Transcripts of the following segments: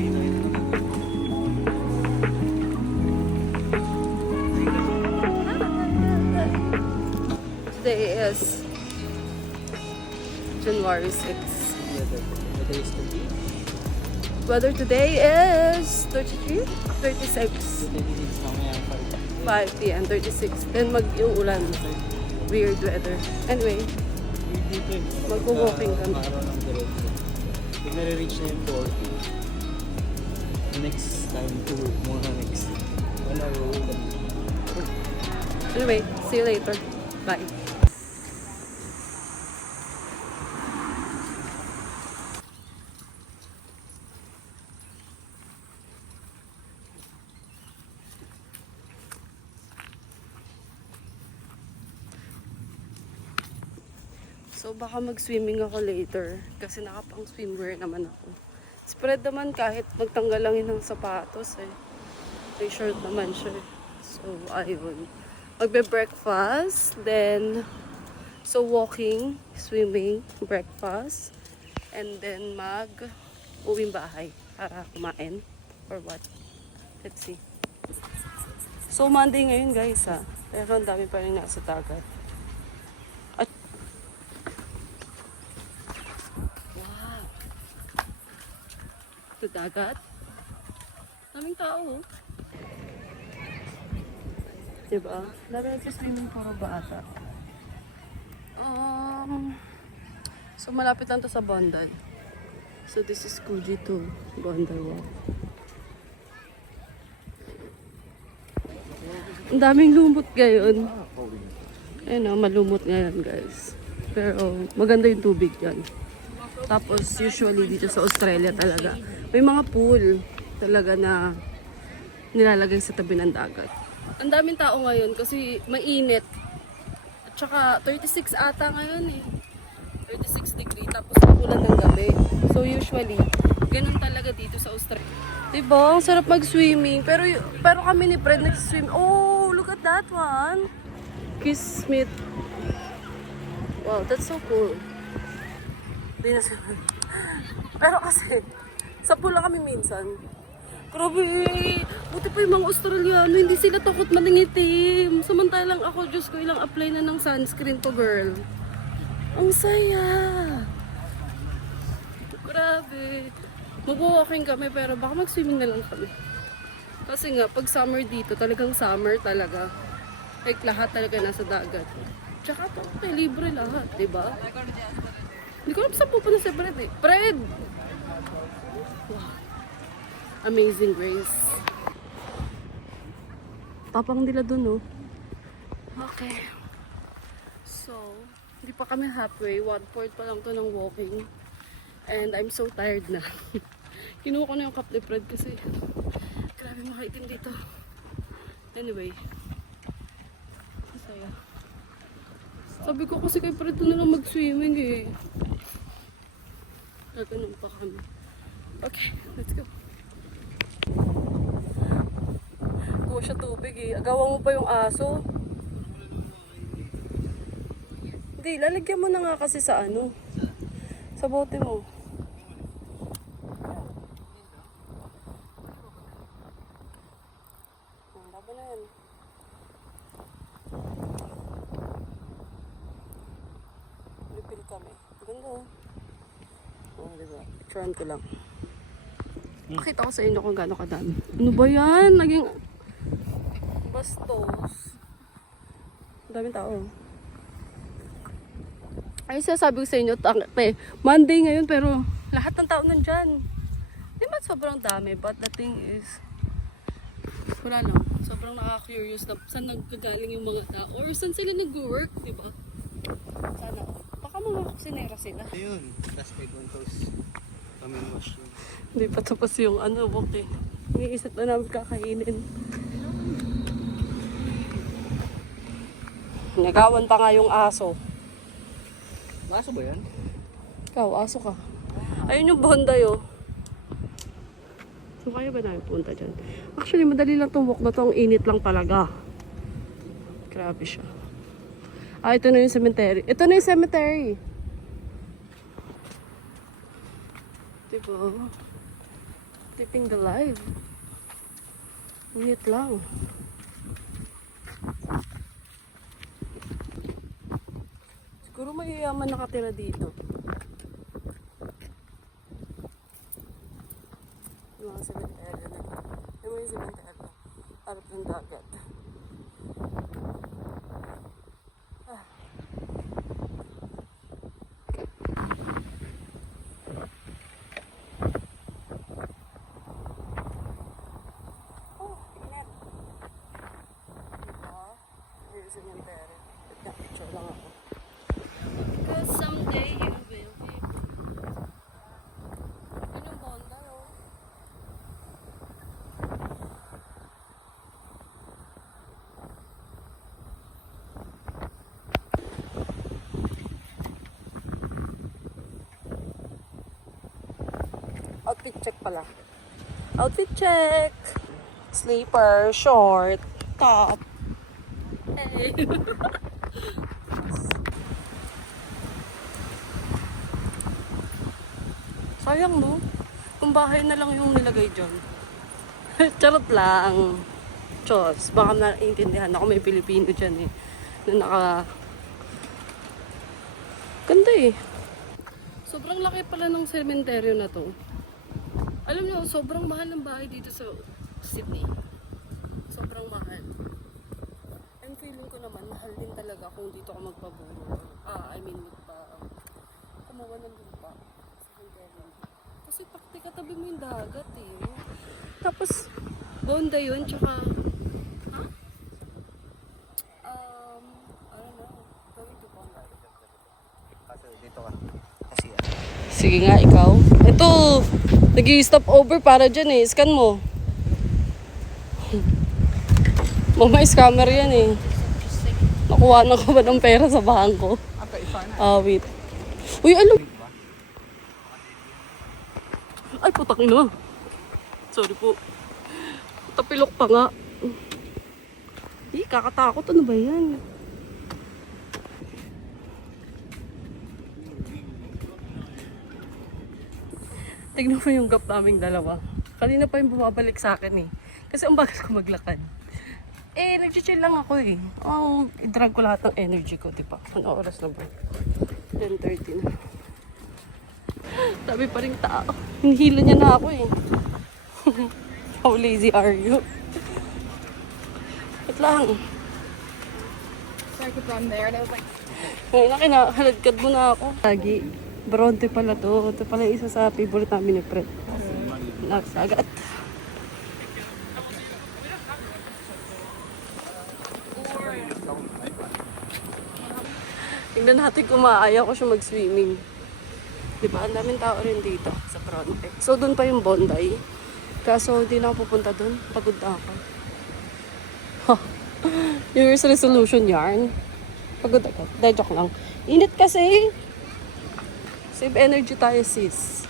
Today is January 6th. Weather today is 33, 36. 5 p.m. 36. Then mag-iulan. Weird weather. Anyway, mag-walking kami. Pag nare-reach na yung 40, next time to muna next 1 hour ulan. Anyway, see you later. Bye. So baka mag-swimming ako later kasi nakapang swimwear naman ako. Spread naman kahit magtanggal lang yun ng sapatos eh. May short naman siya. So ayun. Magbe-breakfast, then so walking, swimming, breakfast, and then uwing bahay para kumain or what. Let's see. So Monday ngayon guys ha. Pero ang dami pa rin nasa dagat. Sa dagat. Daming tao. Diba? Dami sa swimming puro bata. So malapit lang to sa Bondal. So this is Kuji to Bondal Walk. Ang daming lumot ngayon. Ayun o, malumot ngayon guys. Pero maganda yung tubig yan. Tapos usually dito sa Australia talaga may mga pool talaga na nilalagay sa tabi ng dagat. Ang daming tao ngayon kasi mainit. At saka 36 ata ngayon eh. 36 degree tapos ulan ng gabi. So usually ganun talaga dito sa Australia. Diba? Ang sarap mag-swimming. Pero kami ni Fred nag-swim. Oh, look at that one. Kiss Smith. Wow, that's so cool. Di na sila. Pero kasi, sa pool lang kami minsan. Grabe, buti pa yung mga Australiano, hindi sila takot maningitim. Samantalang ako, Diyos ko, ilang apply na ng sunscreen to girl. Ang saya. Grabe. Mag-walking kami, pero baka mag-swimming na lang kami. Kasi nga, pag summer dito, talagang summer talaga. Like, lahat talaga nasa dagat. Tsaka to, libre lahat, diba? Hindi ko alam saan pupunta si Fred eh. Fred! Wow. Amazing Grace. Tapang nila dun oh. Okay. So, hindi pa kami halfway. 1/4 pa lang to ng walking. And I'm so tired na. Kinuha ko na yung cup ni Fred kasi grabe makaitim dito. Anyway. Masaya. Sabi ko kasi kay Fred na lang mag-swimming eh. Ganun pa kami. Okay, let's go. Kuha siya tubig eh. Agawan mo pa yung aso. Hindi, lalagyan mo na nga kasi sa ano. Sa bote mo. Laban na yan. Refill kami. Ganda oh. Oh, diba? Picturean ko lang. Pakita ko sa inyo kung gaano kadami. Ano ba yan? Naging bastos. Ang daming tao. Ay, sasabi ko sa inyo, Monday ngayon, pero lahat ng tao nandyan. Di ba sobrang dami? But the thing is, wala lang. Sobrang nakaka-curious na saan nagkagaling yung mga tao. Or saan sila nag-work, di ba? Sana. Baka mga kusinera sila. Ayun, last 5 months kami wash yun. Hindi pa tapos yung ano, buki. Iniisip na namin kakainin. Nagawan pa nga yung aso. Maso ba yan? Ikaw, aso ka. Ayun yung Bonday oh. So kaya ba namin punta dyan? Actually, madali lang itong walk na to. Ang init lang talaga. Grabe siya. Ah, ito na yung cemetery. Ito na yung cemetery. Diba? Keeping the life. Init lang. Siguro may yaman nakatira dito. Yung mga sementeryo na. Yung mga sementeryo. Harap ng dagat. Ah. Oh, init. Diba? Yung sementeryo. Picture lang ako. Because someday you will be. Anong bonda, oh? Outfit check pala. Outfit check! Sleeper, short, top. Hey! Sayang, no? Kung bahay na lang yung nilagay dyan. Charot lang. Diyos, baka naiintindihan ako, may Pilipino dyan eh. Na naka... Ganda eh. Sobrang laki pala ng sementeryo na to. Alam niyo, sobrang mahal ng bahay dito sa Sydney. Sobrang mahal. I'm feeling ko naman, mahal din talaga kung dito ako magpaburo. Kumuha ng lupa. Cemetery. Kasi pakti katabi mo yung dagat eh. Tapos, bonda yun, tsaka... I don't know. Going to bonda. Kasi dito ka. Kasi Sige nga, ikaw. Ito, nag-i-stop over para dyan eh. Scan mo. Mama, scammer yan eh. Nakuha na ko ba ng pera sa bangko? Wait. Uy, alam. Ay, putang ina. Sorry po. Tapilok pa nga. Kakatakot. Ano ba yan? Tignan mo yung gap naming dalawa. Kanina pa yung bumabalik sa akin eh. Kasi ang bagal ko maglakad. Nag-chill lang ako eh. I-drag ko lahat ng energy ko, diba? Ano oras na ba? 10:30 na. Sabi pa rin tao. Hinihila niya na ako eh. How lazy are you? Wait lang. So I could run there and I was like, Ngayon na kinahaladkad mo na ako. Lagi. Bronte pala to. Ito pala isa sa favorite namin ni Fred. Nagsagat. Tignan natin kung maayaw ko siya mag-swimming. Diba? Ang daming tao rin dito sa Bronte. So, doon pa yung Bondi. Kaso, hindi na ako pupunta doon. Pagod na ako. New Year's resolution yarn. Pagod ako. Dahil joke lang. Init kasi. Save energy tayo, sis.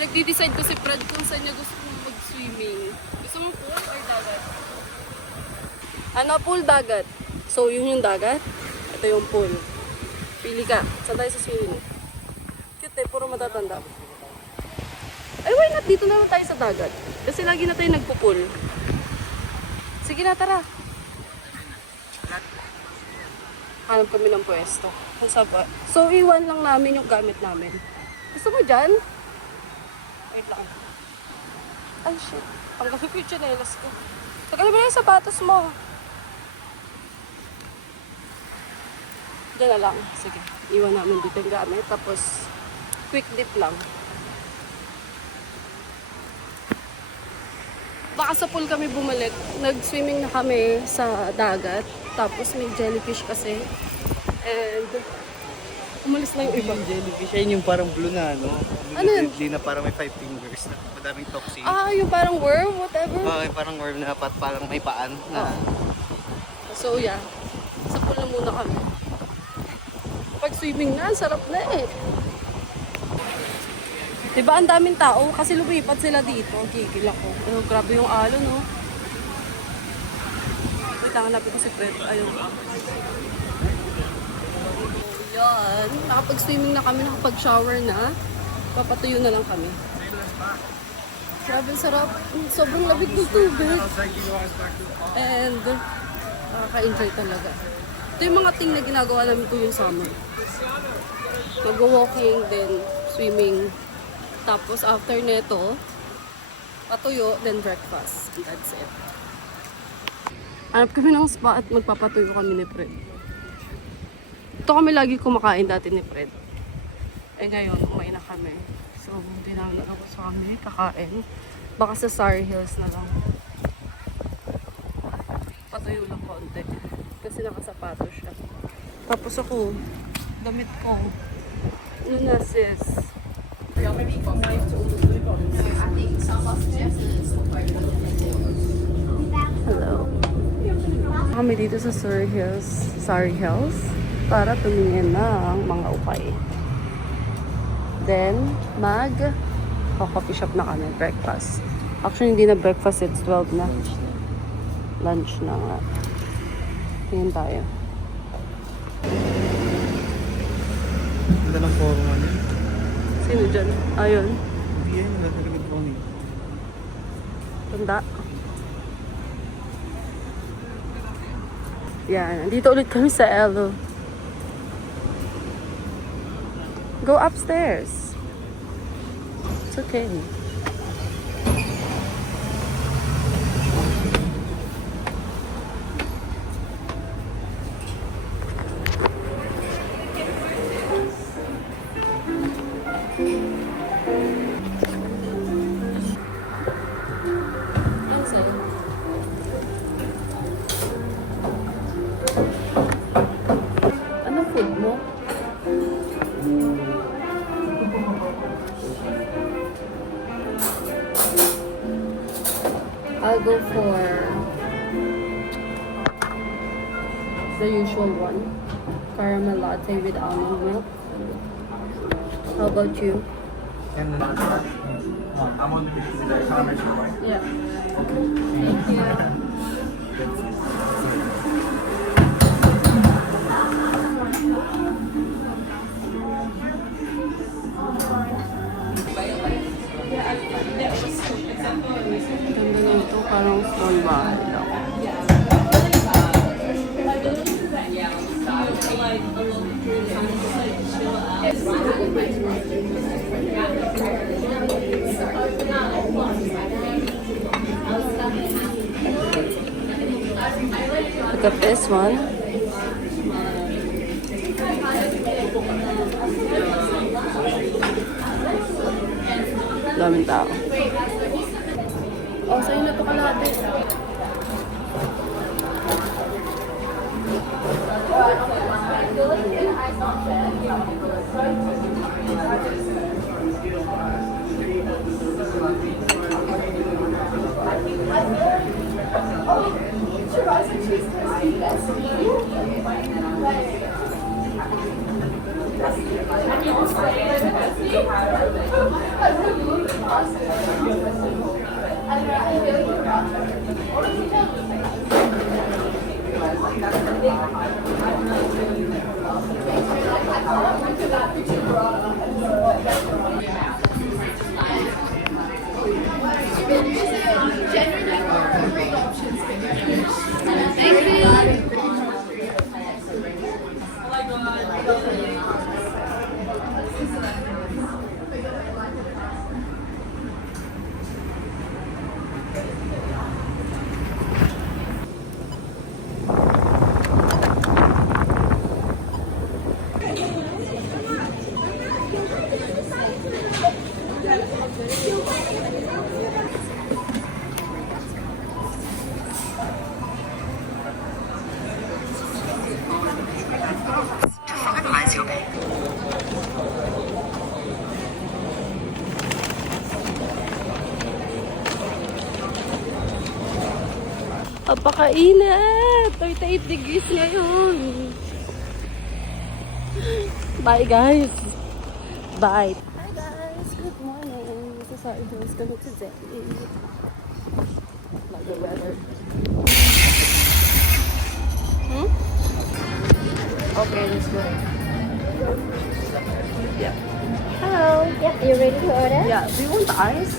Nagdi-decide ko si Fred kung saan niya gusto kong mag-swimming. Gusto mo pool or dagat? Ano, pool, dagat. So, yun yung dagat. Ito yung pool. Pili ka. Saan tayo sa swimming? Cute eh, puro matatanda. Ay, why not? Dito naman tayo sa dagat. Kasi lagi na tayo nagpo-pool. Sige na, tara. Hanap kami ng pwesto. So, iwan lang namin yung gamit namin. Gusto mo dyan? Wait lang. Ay, shit. Panggabi ko yung tsinelas ko. Tagal mo na yung sapatos mo. Diyan na lang. Sige. Iwan namin dito yung gamit. Tapos, quick dip lang. Baka sa pool kami bumalik. Nag-swimming na kami sa dagat. Tapos may jellyfish kasi. And umalis na yung iba. yung jellyfish, ayun yung parang blue na ano. Ano yun? Deadly na parang may 5 fingers na madaming toxin. Yung parang worm, whatever. Parang worm na parang may paan na. So yeah, sa pool na muna kami. Pag swimming na, sarap na eh. Diba ang daming tao? Kasi lumipat sila dito. Gigil ako. Grabe yung alon, no? Wait lang, hanapin ko si Fred. Ayun. Yan. Nakapag-swimming na kami, nakapag-shower na. Papatuyo na lang kami. Grabe sarap. Sobrang labig ng tubig. And nakaka-enjoy talaga. Ito yung mga thing na ginagawa namin tuwing summer. Mag-walking, then swimming. Tapos after neto, patuyo, then breakfast. And that's it. Hanap kami ng spa at magpapatuyo kami ni Fred. Ito kami lagi kumakain dati ni Fred. Eh ngayon, umain na kami. So, hindi namin gusto kami kakain. Baka sa Surrey Hills na lang. Patuyo lang konti. Kasi nakasapato siya. Tapos ako, damit ko. Ano na sis? Hello. Kami dito sa Surrey Hills para tumingin ng mga ukay. Then, coffee shop na kami, breakfast. Actually, hindi na breakfast, it's 12 na. Lunch na nga. Tingin tayo. Ganda ng forma niya. Sino dyan? Ayun. Hindi yan, nagagad ko niya. Tanda. Yan, nandito ulit kami sa Elo. Go upstairs. It's okay. Ano food mo? I'll go for the usual one. Caramel latte with almond milk. How about you? And Yeah. Thank you. Ganda na ito, parang small bahay lang. Look at this one. Daming tao. Oh, sa'yo na ito kalahati. Napakainit! 38 degrees ngayon. Bye guys. Bye. Hi guys. Good morning. This is our host kami today. Like the weather. Okay, let's go. Yeah. Hello. Yep, are you ready to order? Yeah, do you want ice?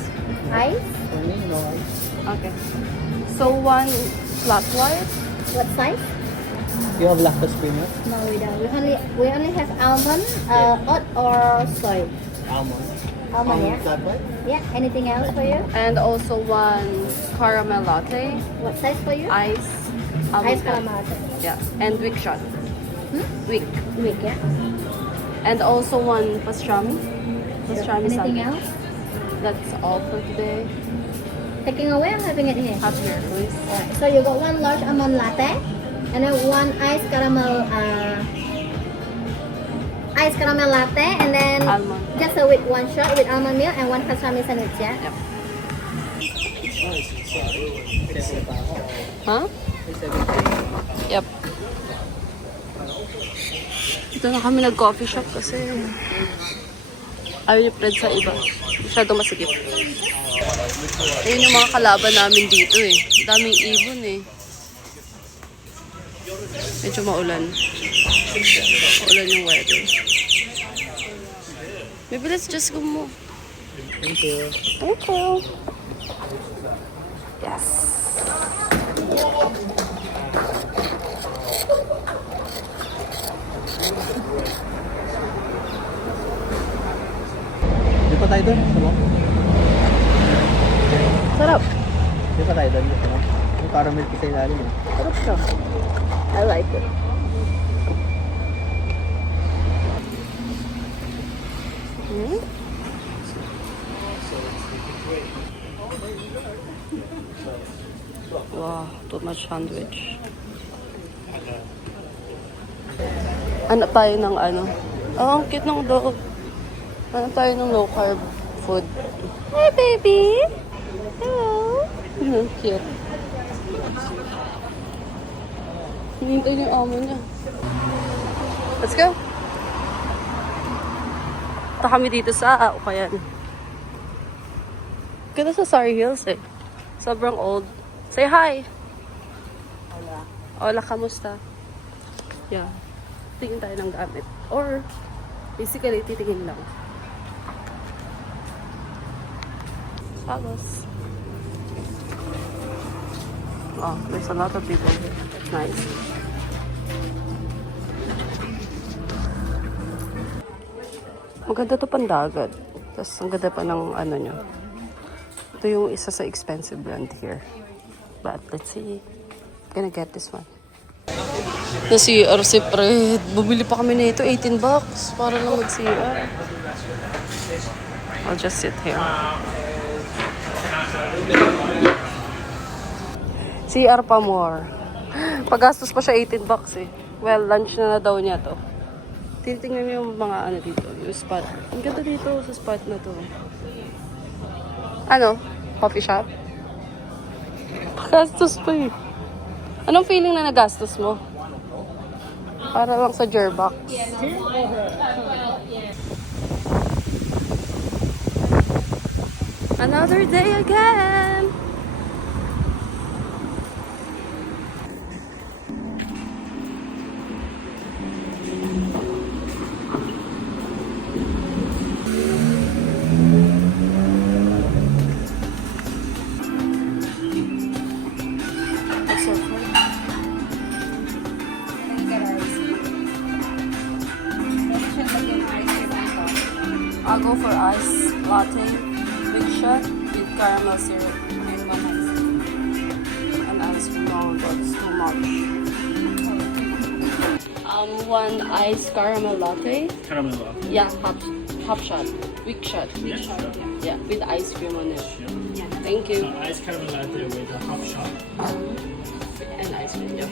Ice? For me, no ice. Okay. So one flat white. What size? You have lactose free milk? No, we don't. We only have almond, oat or soy. Almond. Almond, yeah. Flat white? Yeah. Anything else for you? And also one caramel latte. What size for you? Ice. Ice milk. caramel. Yeah. And wick shot. Hmm? Wick. Week, yeah. And also one pastrami. Pastrami Anything sandwich. else? That's all for today. Taking away or having it here? Have here, please. Alright. So you got one large almond latte, and then one ice caramel latte, and then Almond. just with one shot with almond milk and one pastrami sandwich, yeah. Yep. Kasi pa ako. Huh? May 70. Yep. Dito na kami nag-coffee shop kasi ayaw ni Fred sa iba. Masyadong masigip. Ayun yung mga kalaban namin dito eh. Daming ibon eh. Medyo maulan. Maulan yung weather. Maybe let's just go mo. Thank you. Thank you. Yes. Di pa tayo doon? Gusto mo? Sarap. Di pa tayo doon? Gusto mo? Yung caramel sa ilalim eh. Sarap siya. I like it. Hmm? Wow, too much sandwich. Ano tayo ng ano? Oh, ang cute ng dog. Ano tayo ng low carb food? Hi, baby! Hello! Cute. Hinintay niyo yung amo niya. Let's go! Punta kami dito sa Ukayan. Ganda sa Surrey Hills eh. Sobrang old. Say hi! Hola. Hola, kamusta? Yeah. Tingin tayo ng gamit. Or, basically, titingin lang. Pagos. Oh, there's a lot of people here. That's nice. Maganda to pandagat. Tapos ang ganda pa ng ano nyo. Ito yung isa sa expensive brand here. But let's see. Gonna get this one. Na CR si Fred. Bumili pa kami nito. 18 bucks. Para lang mag-CR. I'll just sit here. CR pa more. Paggastos pa siya 18 bucks eh. Well, lunch na daw niya to. Titingnan niyo yung mga ano dito. Yung spot. Ang ganda dito sa spot na to. Ano? Coffee shop? Paggastos pa eh. Anong feeling na nagastos mo? Para lang sa Jerbox. Another day again! I'll go for ice latte, big shot with caramel syrup and one ice cream. And ice cream, no, that's too much. One ice caramel latte. Caramel latte. Yeah, half shot, big shot. Yeah, with ice cream on it. Yeah, thank you. Ice caramel latte with a half shot. And ice cream, yeah.